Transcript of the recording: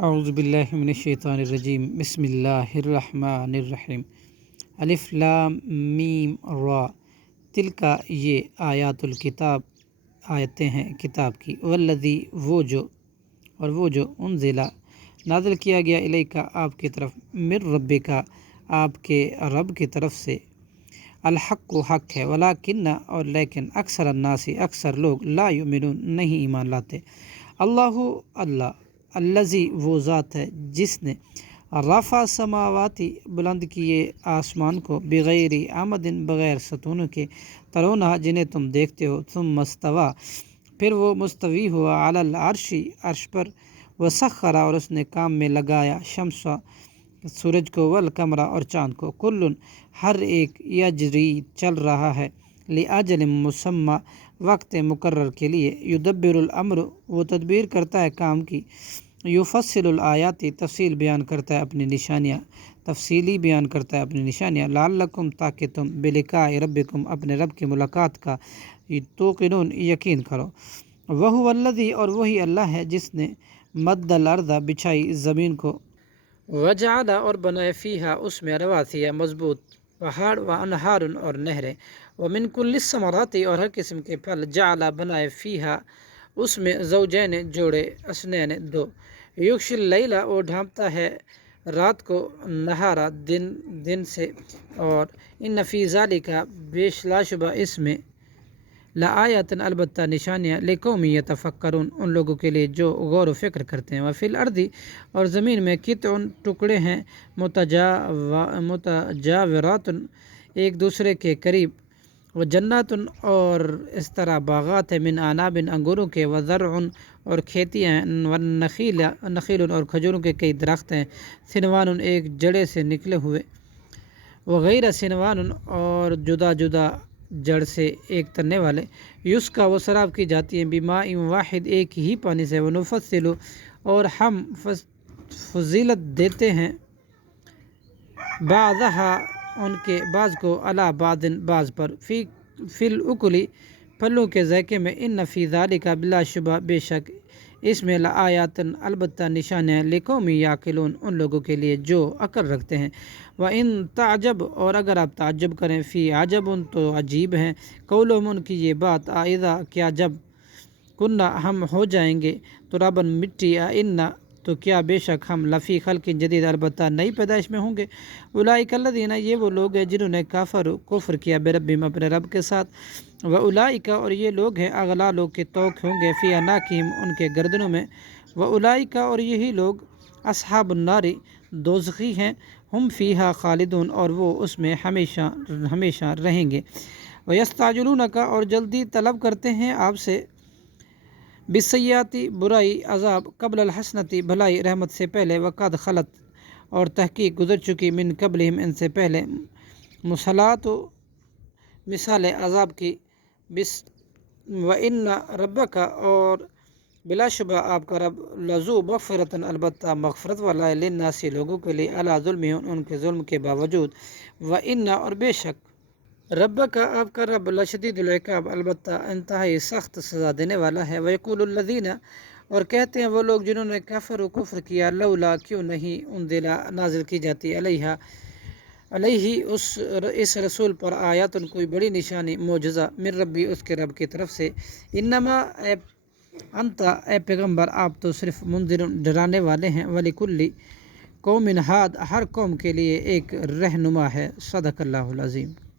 اعوذ باللہ من الشیطان الرجیم بسم اللہ الرحمن الرحیم الف لام میم را تلکا یہ آیات الکتاب آیتیں ہیں کتاب کی والذی وہ جو انزلہ نازل کیا گیا الیکا آپ کی طرف من ربکا آپ کے رب کی طرف سے الحق و حق ہے ولیکن اور لیکن اکثر الناس اکثر لوگ لا یؤمنون نہیں ایمان لاتے اللہ الذی وہ ذات ہے جس نے رفع سماواتی بلند کیے آسمان کو بغیر آمدن بغیر ستونوں کے ترونہ جنہیں تم دیکھتے ہو ثم استوی پھر وہ مستوی ہوا علی العرش عرش پر وسخر اور اس نے کام میں لگایا شمس سورج کو والقمر اور چاند کو کل ہر ایک یجری چل رہا ہے لأجل مسمى وقت مقرر کے لیے یدبر الامر وہ تدبیر کرتا ہے کام کی یفصل الآیات تفصیل بیان کرتا ہے اپنی نشانیاں تفصیلی بیان کرتا ہے اپنی نشانیاں لعلکم تاکہ تم بلقاء ربکم اپنے رب کی ملاقات کا توقنون یقین کرو وہو الذی اور وہی اللہ ہے جس نے مد الارض بچھائی زمین کو وجعل اور بنائے فیہا اس میں رواسیہ مضبوط پہاڑ و انہار اور نہریں ومن کل الثمرات اور ہر قسم کے پھل جعل بنائے فیہا اس میں زوجین جوڑے اسنین دو یغشی اللیل وہ ڈھانپتا ہے رات کو نہارا دن سے اور ان فی ذالک لا شبہ اس میں لآیات البتہ نشانیاں لقوم یتفکرون ان لوگوں کے لیے جو غور و فکر کرتے ہیں وفی الارض اور زمین میں قطع ٹکڑے ہیں متجاورات ایک دوسرے کے قریب و جنات اور اس طرح باغات ہیں من عناب انگوروں کے و زرع اور کھیتیاں ہیں نخیل اور کھجوروں کے کئی درخت ہیں سنوان ایک جڑے سے نکلے ہوئے وغیر سنوان اور جدا جدا جڑ سے ایک تننے والے یسقا وہ سراب کی جاتی ہیں بماء واحد ایک ہی پانی سے ونفصل اور ہم فضیلت دیتے ہیں بعضہا ان کے بعض کو علی بعض بعض پر فی الاکلی پھلوں کے ذائقے میں ان فی ذالک بلا شبہ بے شک اس میں لآیات البتہ نشانیاں لقوم یعقلون ان لوگوں کے لیے جو عقل رکھتے ہیں وَإِن تعجب اور اگر آپ تعجب کریں فی عجب تو عجیب ہیں قولہم ان کی یہ بات آئذا کیا جب کننا ہم ہو جائیں گے ترابا مٹی ان تو کیا بے شک ہم لفی خلق جدید البتہ نئی پیدائش میں ہوں گے اولئک الذین یہ وہ لوگ ہیں جنہوں نے کفر کیا بربہم اپنے رب کے ساتھ واولئک اور یہ لوگ ہیں اغلالوں کے توق ہوں گے فی اعناقہم ان کے گردنوں میں واولئک اور یہی لوگ اصحاب النار دوزخی ہیں ہم فیہا خالدون اور وہ اس میں ہمیشہ رہیں گے ویستعجلونک اور جلدی طلب کرتے ہیں آپ سے بالسیئاتی برائی عذاب قبل الحسنتی بھلائی رحمت سے پہلے وقد خلط اور تحقیق گزر چکی من قبلہم ان سے پہلے مسلات و مثال عذاب کی وَإِنَّ رَبَّكَ اور بلا شبہ آپ کا رب لذو مغفرت البتہ مغفرت والا ہے للناس لوگوں کے لیے علی ظلمہم ان کے ظلم کے باوجود وَإِنَّ اور بے شک ربک آپ کا رب لشدید العقاب البتہ انتہائی سخت سزا دینے والا ہے ویقول الذین اور کہتے ہیں وہ لوگ جنہوں نے کفر کیا لولا کیوں نہیں انزل نازل کی جاتی علیہ اس رسول پر آیات کوئی بڑی نشانی معجزہ من ربی اس کے رب کی طرف سے انما انت اے پیغمبر آپ تو صرف منذر ڈرانے والے ہیں ولکل قوم ہاد ہر قوم کے لیے ایک رہنما ہے صدق اللہ العظیم